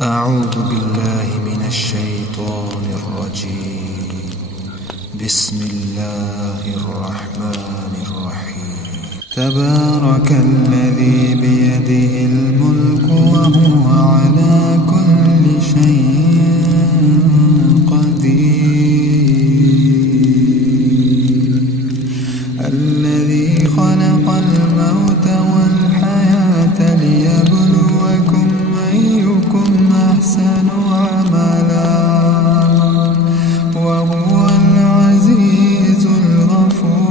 أعوذ بالله من الشيطان الرجيم. بسم الله الرحمن الرحيم. تبارك الذي بيده الملك وهو على كل شيء قدير. الذي خلق الموت والحياة ليبلوكم أيكم أحسن عملا وهو العزيز الغفور.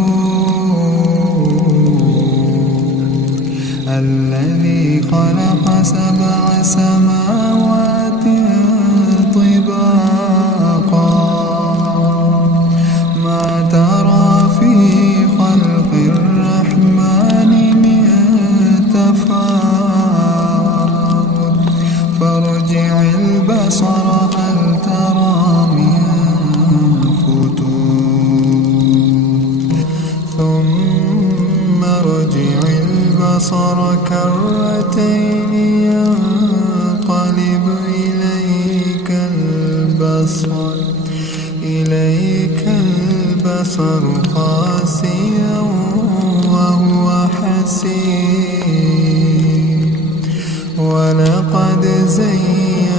الذي خلق 7 سماوات طباقا ما ترى في خلق الرحمن من تفاوت فارجع البصر هل ترى من فتور ثم ارجع البصر كرتين ينقلب إليك البصر خاسئا وهو حسير. ولقد زينا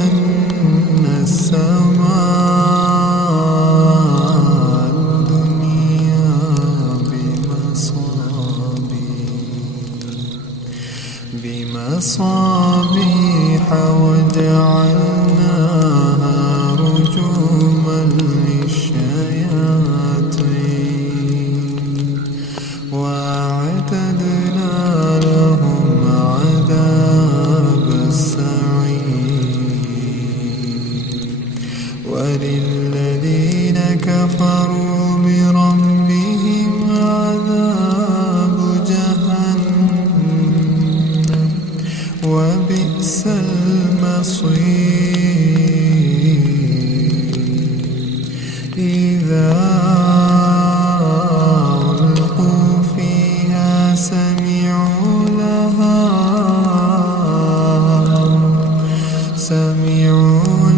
السماء الدنيا بمصابيح وجعلناها رجوما للشياطين وأعتدنا لهم عذاب السعير. وللذين كفروا بربهم عذاب جهنم وبئس المصير. إذا ألقوا فيها سمعوا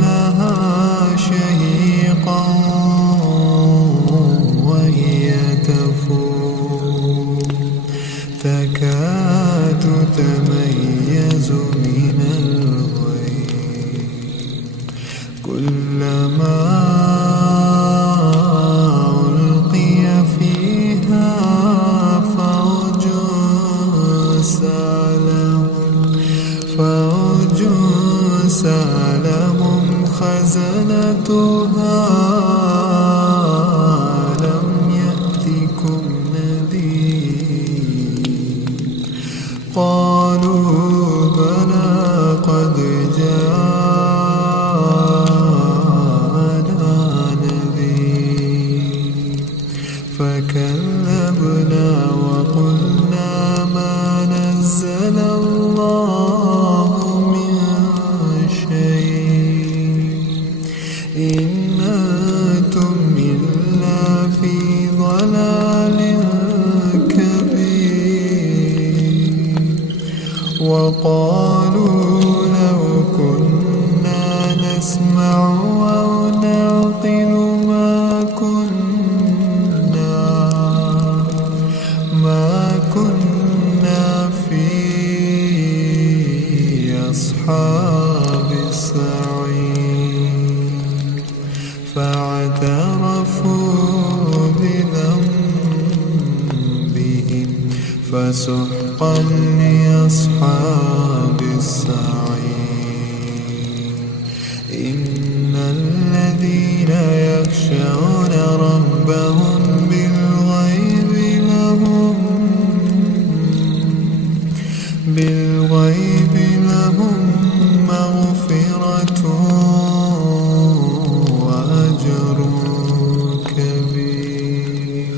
لها شهيقا وهي تفور تكاد تميز من الغيظ. كلما ألقي فيها فوج سألهم خزنتها ألم يأتكم نذير. قالوا بلى قد جاءنا نذير فكذبنا وقلنا ما نزل الله من شيء إن أنتم إلا في ضلال كبير. وقالوا لو كنا نسمع أو نعقل ما كنا في أصحاب السعير. فاعترفوا بذنبهم فسحقا لأصحاب السعير. إن الذين يخشون ربهم بالغيب لهم مغفرة وأجر كبير.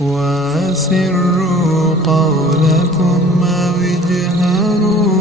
وأسروا قولكم أو اجهروا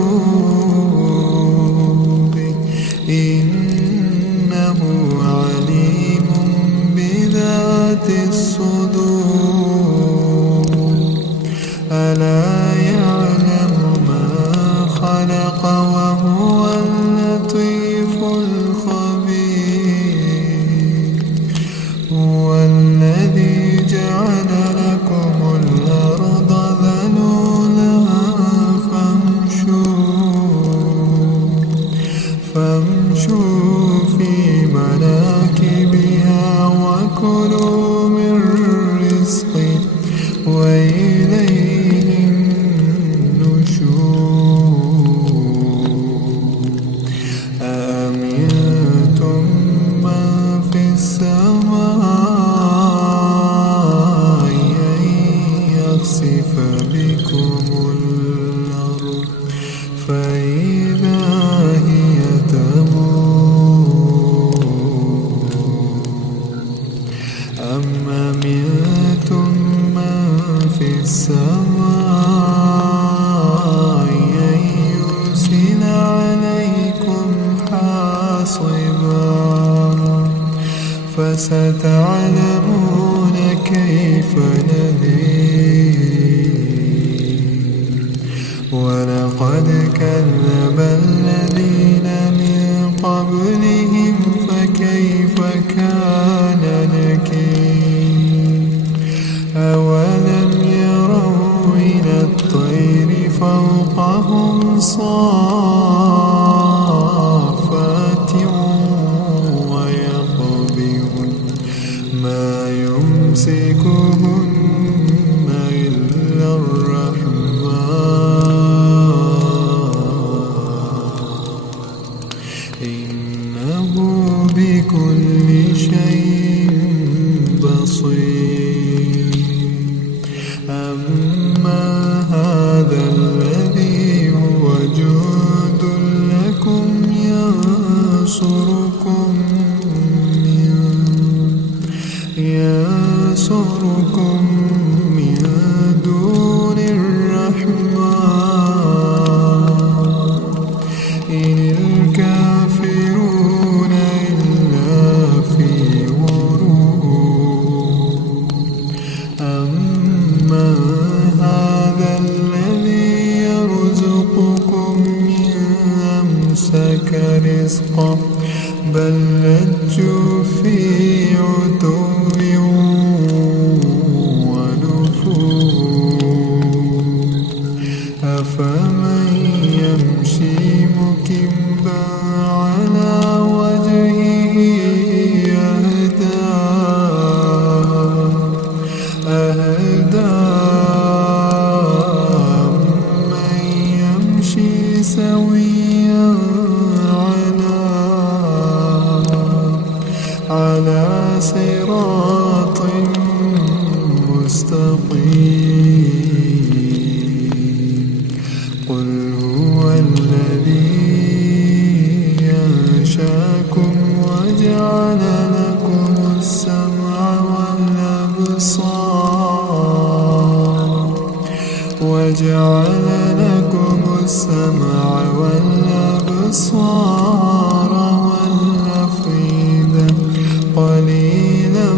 فامشوا في مناكبها وكلوا من رزقه وإليه النشور أأمنتم من في السماء أن يخسف بكم الأرض فإذا هي تمور أم أمنتم من في السماء أن يرسل عليكم حاصبا فستعلمون كيف نذير ولقد كذب الذين من قبلهم فكيف كان نكير أولم يروا إلى الطير فوقهم صافات ويقبضن ما يمسكهن إلا الرحمن إنه بكل شيء بصير أما هذا الذي هو جند لكم ينصركم من دون الرحمن إن الكافرون إلا في غرور أما هذا الذي يرزقكم إن أمسك رزقه بل لجوا في عتو ونفور أفمن يمشي مكبا على وجهه أهدى من يمشي سويا على صراط مستقيم قل هو الذي ينشأكم وجعل لكم السمع والأبصار والأفئدة قليلا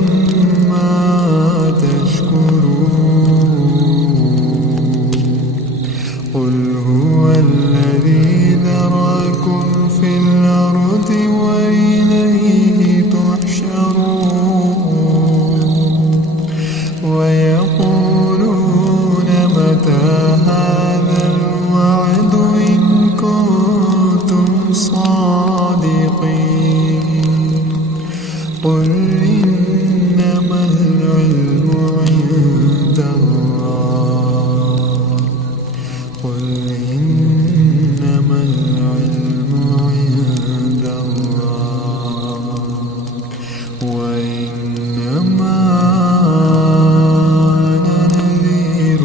ما تشكرون قل هو الذي ذرأكم في الأرض وإليه تحشرون ويقولون متى هذا الوعد إن كنتم صادقين قل إنما العلم عند الله قل إنما العلم عند الله وإنما أنا نذير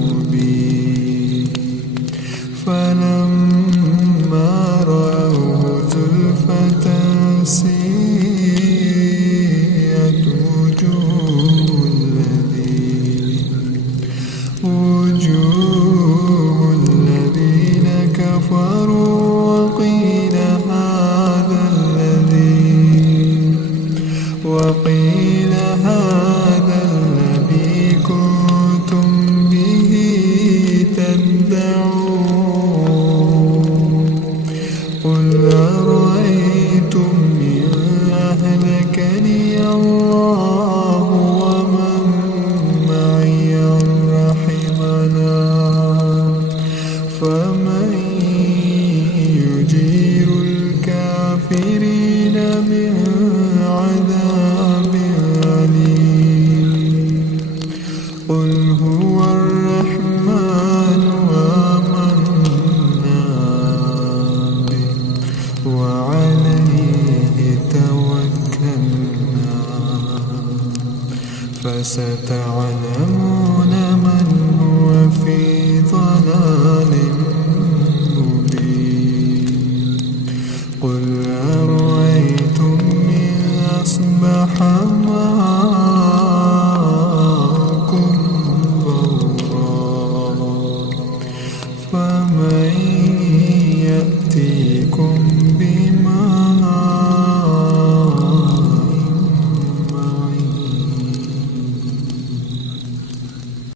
مبين فلما رأوا فستعلمون من هو في ضلال مبين قل أرأيتم إن أصبح ماؤكم غورا فمن يأتيكم بماء